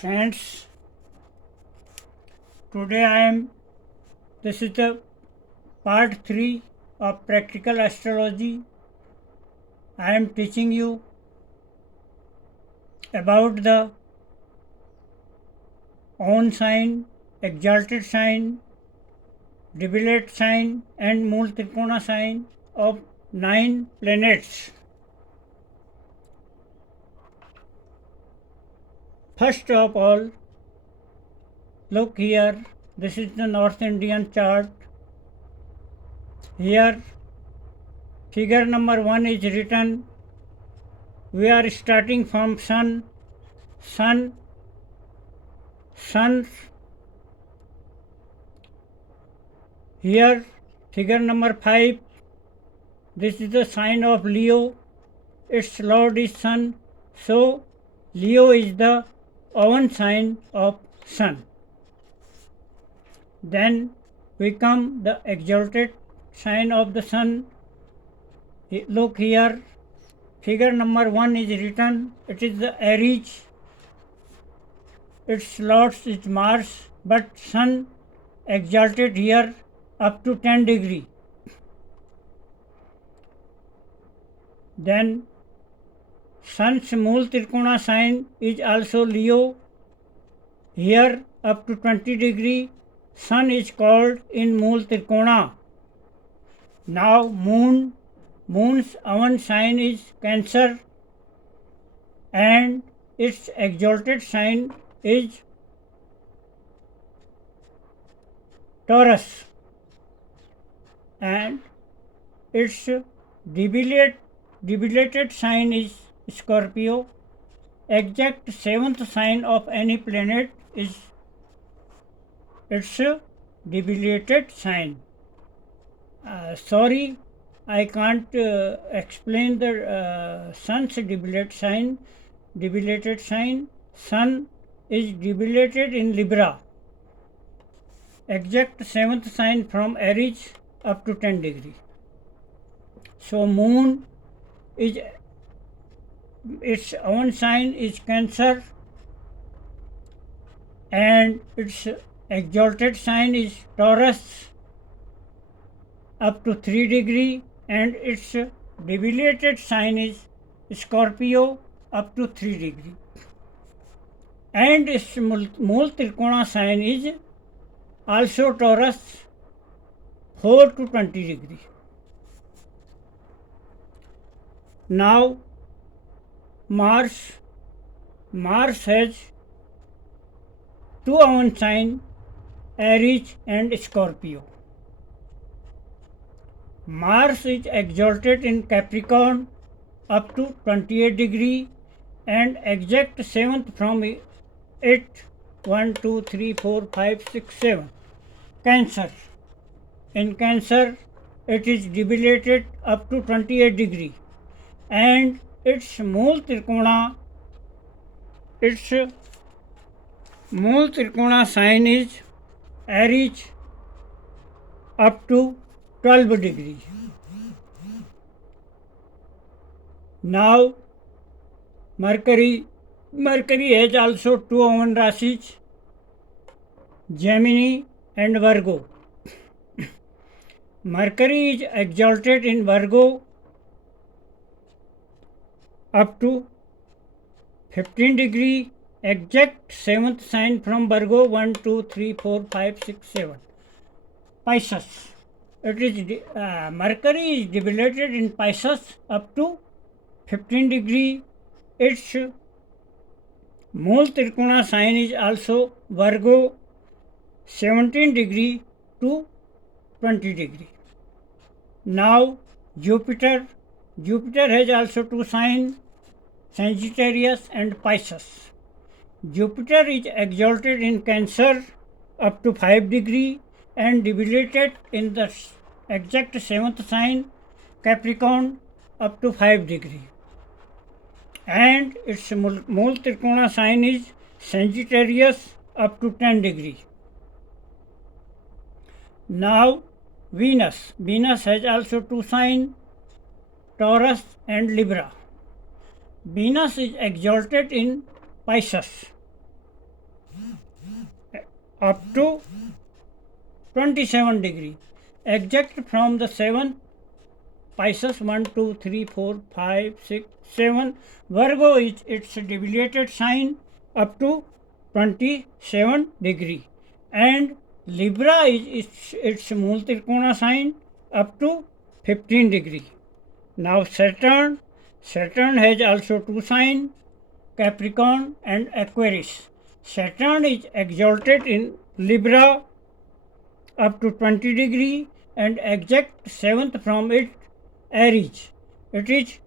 Friends, today this is the part 3 of practical astrology. I am teaching you about the own sign, exalted sign, debilate sign and Mool Trikona sign of 9 planets. First of all, look here, this is the North Indian chart. Here figure number 1 is written. We are starting from Sun. Here figure number 5, this is the sign of Leo. Its lord is Sun, so Leo is the own sign of Sun. Then we come the exalted sign of the Sun. Look here, figure number 1 is written. It is the Aries. Its lord is Mars, but Sun exalted here up to 10 degree. Then Sun's Mool Trikona sign is also Leo. Here up to 20 degree, Sun is called in Mool Trikona. Now Moon's own sign is Cancer and its exalted sign is Taurus and its debilitated sign is Scorpio. Exact 7th sign of any planet is its debilitated sign. Sorry, I can't explain the Sun's debilitated sign. Sun is debilitated in Libra. Exact 7th sign from Aries up to 10 degree. So Moon is its own sign is Cancer and its exalted sign is Taurus up to 3 degree and its debilitated sign is Scorpio up to 3 degree and its Mool Trikona sign is also Taurus 4 to 20 degree. Now Mars has 2 own sign, Aries and Scorpio. Mars is exalted in Capricorn up to 28 degree and exact 7th from 8, 1, 2, 3, 4, 5, 6, 7. Cancer. In Cancer, it is debilitated up to 28 degree and its Mool Trikona sign is Aries up to 12 degree. Now Mercury has also 2 own rasis, Gemini and Virgo. Mercury is exalted in Virgo up to 15 degree, exact 7th sign from Virgo 1, 2, 3, 4, 5, 6, 7. Pisces. It is Mercury is debilitated in Pisces up to 15 degree. Its Mool Trikona sign is also Virgo 17 degree to 20 degree. Now Jupiter has also 2 signs, Sagittarius and Pisces. Jupiter is exalted in Cancer up to 5 degree and debilitated in the exact 7th sign, Capricorn up to 5 degree. And its Mool Trikona sign is Sagittarius up to 10 degree. Now Venus has also 2 signs, Taurus and Libra. Venus is exalted in Pisces up to 27 degree. Exact from the 7th Pisces 1, 2, 3, 4, 5, 6, 7. Virgo is its deviated sign up to 27 degree, and Libra is its Mool Trikona sign up to 15 degree. Now Saturn has also two signs, Capricorn and Aquarius. Saturn is exalted in Libra up to 20 degree and exact 7th from it Aries. It is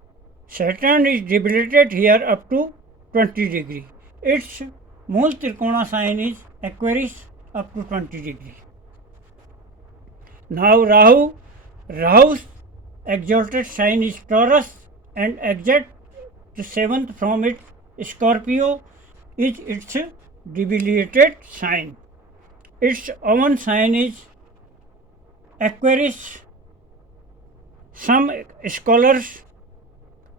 Saturn is debilitated here up to 20 degree. Its Mool Trikona sign is Aquarius up to 20 degree. Now Rahu's exalted sign is Taurus and exact 7th from it Scorpio is its debilitated sign. Its own sign is Aquarius. Some scholars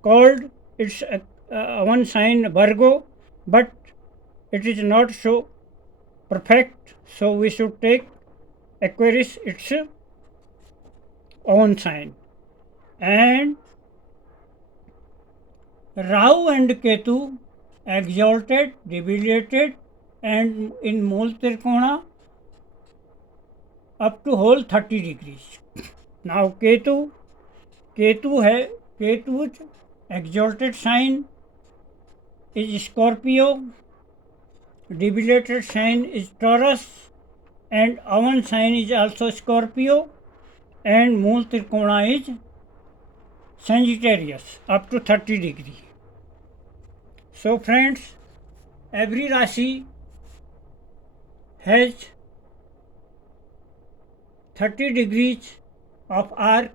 called its own sign Virgo, but it is not so perfect, so we should take Aquarius its own sign. And Rahu and Ketu exalted, debilitated, and in Mool Trikona up to whole 30 degrees. Now Ketu's exalted sign is Scorpio, debilitated sign is Taurus, and own sign is also Scorpio, and Mool Trikona is Sagittarius up to 30 degree. So friends, every Rashi has 30 degrees of arc,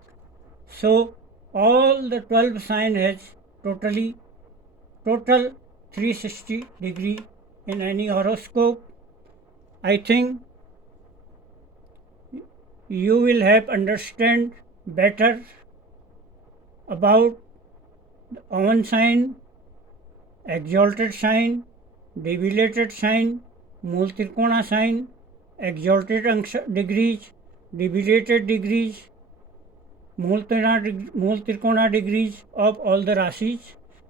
so all the 12 sign has total 360 degree in any horoscope. I think you will have understand better about the own sign, exalted sign, debilitated sign, Mool Trikona sign, exalted degrees, debilitated degrees, Mool Trikona degrees of all the Rashis.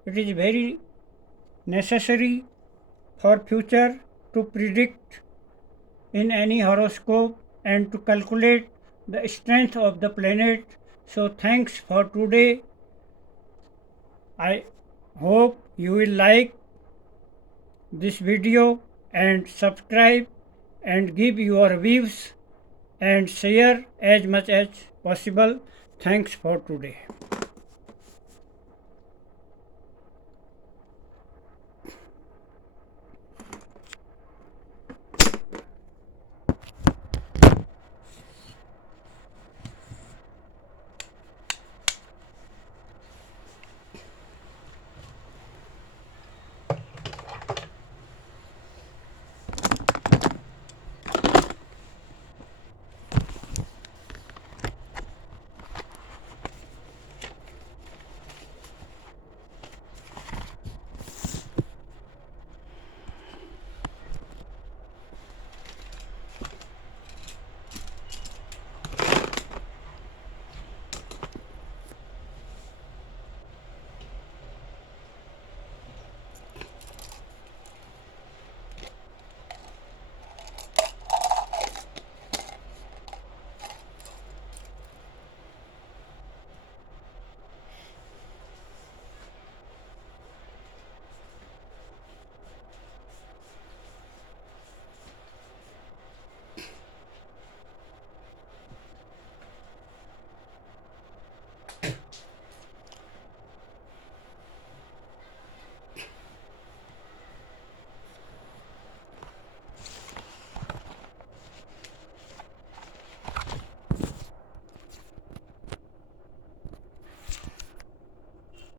It is very necessary for future to predict in any horoscope and to calculate the strength of the planet. So thanks for today. I hope you will like this video and subscribe and give your views and share as much as possible. Thanks for today.